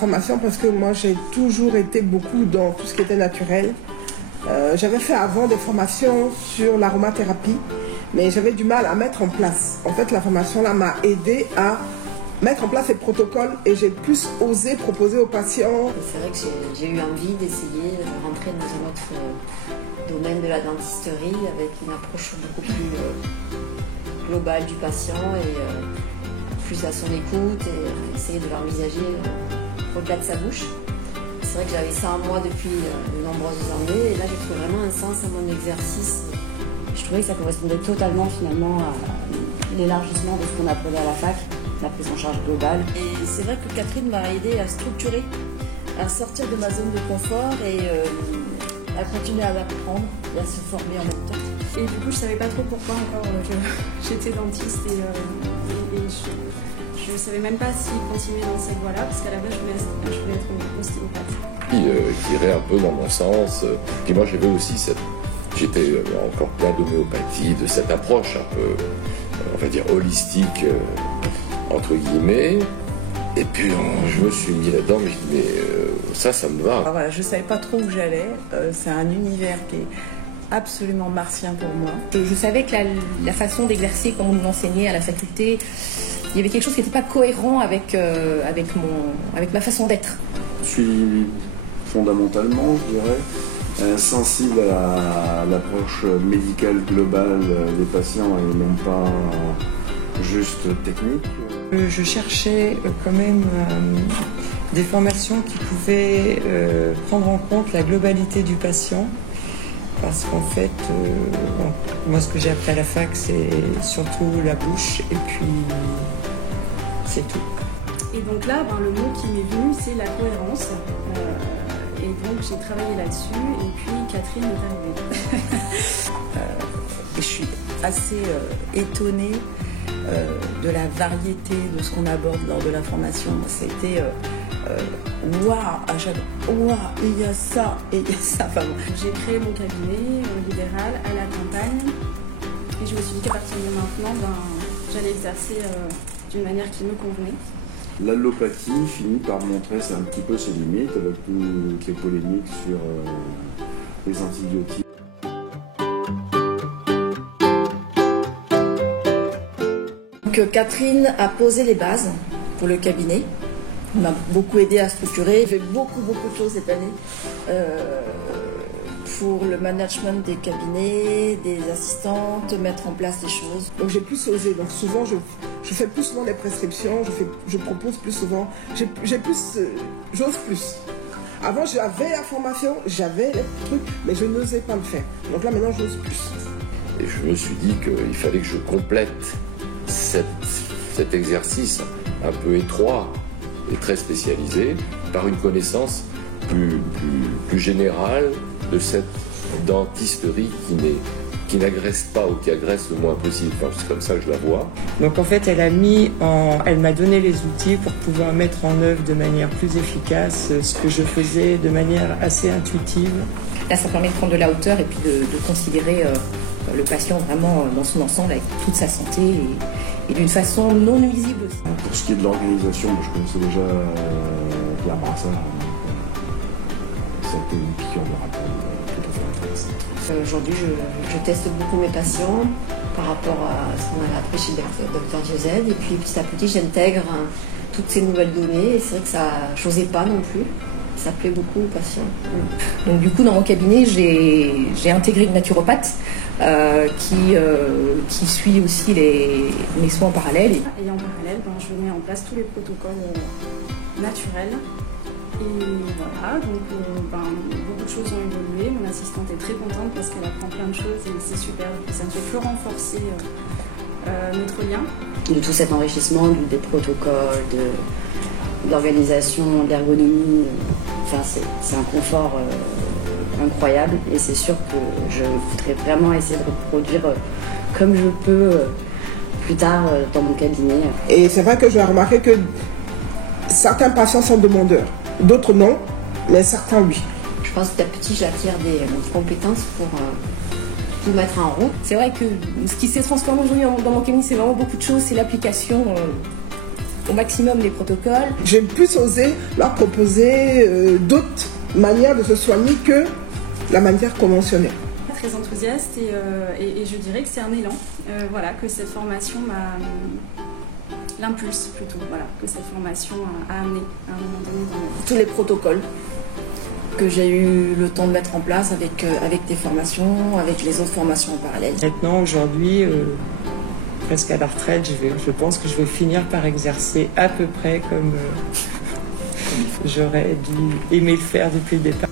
formation parce que moi j'ai toujours été beaucoup dans tout ce qui était naturel. J'avais fait avant des formations sur l'aromathérapie, mais j'avais du mal à mettre en place. En fait, la formation là m'a aidé à mettre en place ces protocoles et j'ai plus osé proposer aux patients. C'est vrai que j'ai eu envie d'essayer de rentrer dans un autre domaine de la dentisterie avec une approche beaucoup plus globale du patient et plus à son écoute et essayer de l'envisager au-delà de sa bouche. C'est vrai que j'avais ça en moi depuis de nombreuses années et là j'ai trouvé vraiment un sens à mon exercice. Je trouvais que ça correspondait totalement finalement à l'élargissement de ce qu'on apprenait à la fac, la prise en charge globale. Et c'est vrai que Catherine m'a aidé à structurer, à sortir de ma zone de confort et à continuer à apprendre et à se former en même temps. Et du coup je savais pas trop pourquoi encore j'étais dentiste et je ne savais même pas si continuer dans cette voie-là, parce qu'à la base, je voulais être ostéopathe. Qui irait un peu dans mon sens. Puis moi, j'avais aussi j'étais encore plein d'homéopathie, de cette approche un peu, on va dire, holistique, entre guillemets. Et puis, je me suis mis là-dedans, mais je dis, mais ça me va. Alors voilà, je ne savais pas trop où j'allais. C'est un univers qui est absolument martien pour moi. Je savais que la façon d'exercer, comme on nous l'enseignait à la faculté, il y avait quelque chose qui n'était pas cohérent avec ma façon d'être. Je suis fondamentalement, je dirais, sensible à l'approche médicale globale des patients et non pas juste technique. Je cherchais quand même des formations qui pouvaient prendre en compte la globalité du patient. Parce qu'en fait, moi ce que j'ai appris à la fac, c'est surtout la bouche et puis c'est tout. Et donc là, le mot qui m'est venu, c'est la cohérence. Et donc j'ai travaillé là-dessus et puis Catherine est arrivée. Je suis assez étonnée de la variété de ce qu'on aborde lors de la formation. C'était waouh, il y a ça et il y a ça. Enfin, j'ai créé mon cabinet libéral à la campagne et je me suis dit qu'à partir de maintenant, j'allais exercer d'une manière qui me convenait. L'allopathie finit par montrer un petit peu ses limites avec toutes les polémiques sur les antibiotiques. Donc, Catherine a posé les bases pour le cabinet. Elle m'a beaucoup aidé à structurer. J'ai fait beaucoup de choses cette année pour le management des cabinets, des assistantes, mettre en place des choses. Donc j'ai plus osé. Donc souvent je fais plus souvent des prescriptions, je propose plus souvent. J'ose plus. Avant j'avais la formation, j'avais les trucs, mais je n'osais pas le faire. Donc là maintenant j'ose plus. Et je me suis dit qu'il fallait que je complète cet exercice un peu étroit et très spécialisé par une connaissance plus générale de cette dentisterie qui n'agresse pas ou qui agresse le moins possible. Enfin, c'est comme ça que je la vois. Donc en fait, elle m'a donné les outils pour pouvoir mettre en œuvre de manière plus efficace ce que je faisais de manière assez intuitive. Là, ça permet de prendre de la hauteur et puis de considérer le patient vraiment dans son ensemble avec toute sa santé et d'une façon non nuisible aussi. Pour ce qui est de l'organisation, je connaissais déjà Pierre Brassard. Ça a été une piqûre de rappel tout à fait intéressante. Aujourd'hui, je teste beaucoup mes patients par rapport à ce qu'on a appris chez Dr Diozède et puis petit à petit j'intègre toutes ces nouvelles données et c'est vrai que ça, j'osais pas non plus. Ça plaît beaucoup aux patients. Donc du coup, dans mon cabinet, j'ai intégré une naturopathe qui suit aussi mes soins en parallèle. Et en parallèle, je mets en place tous les protocoles naturels. Et voilà, donc beaucoup de choses ont évolué. Mon assistante est très contente parce qu'elle apprend plein de choses et c'est super. Ça ne fait que renforcer notre lien. De tout cet enrichissement, des protocoles, de l'organisation, de l'ergonomie, c'est un confort incroyable et c'est sûr que je voudrais vraiment essayer de reproduire comme je peux plus tard dans mon cabinet. Et c'est vrai que j'ai remarqué que certains patients sont demandeurs, d'autres non, mais certains oui. Je pense que petit à petit j'acquiers des compétences pour tout mettre en route. C'est vrai que ce qui s'est transformé aujourd'hui dans mon cabinet, c'est vraiment beaucoup de choses, c'est l'application au maximum les protocoles. J'ai plus osé leur proposer d'autres manières de se soigner que la manière conventionnelle. Très enthousiaste et je dirais que c'est un élan, voilà, que cette formation l'impulse plutôt, voilà, que cette formation a amené à un moment donné dans ma vie. Tous les protocoles que j'ai eu le temps de mettre en place avec des formations, avec les autres formations en parallèle. Maintenant, aujourd'hui, presque à la retraite, je pense que je vais finir par exercer à peu près comme j'aurais dû aimer le faire depuis le départ.